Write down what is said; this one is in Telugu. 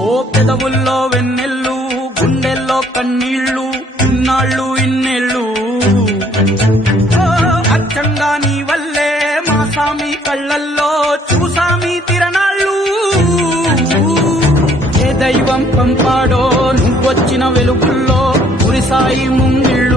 ఓ పెదవుల్లో వెన్నెల్లు గుండెల్లో కన్నీళ్లు ఇన్నాళ్ళు ఇన్నేళ్ళు అచ్చంగా నీ వల్లే మా సామి కళ్ళల్లో చూసామి తిరణాళ్ళు ఏ దైవం పంపాడో నువ్వొచ్చిన వెలుగుల్లో కురిసాయి ముంగిళ్ళు